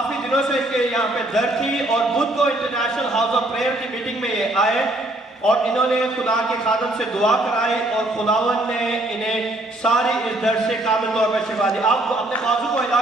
काफी दिनों से इनके यहाँ पे दर्द थी और बुध को इंटरनेशनल हाउस ऑफ प्रेयर की मीटिंग में ये आए और इन्होंने खुदा के खादम से दुआ कराई और खुदावन ने इन्हें सारी इस दर्द से कामिल तौर पर शिफा दी। आप अपने बाजू को हिला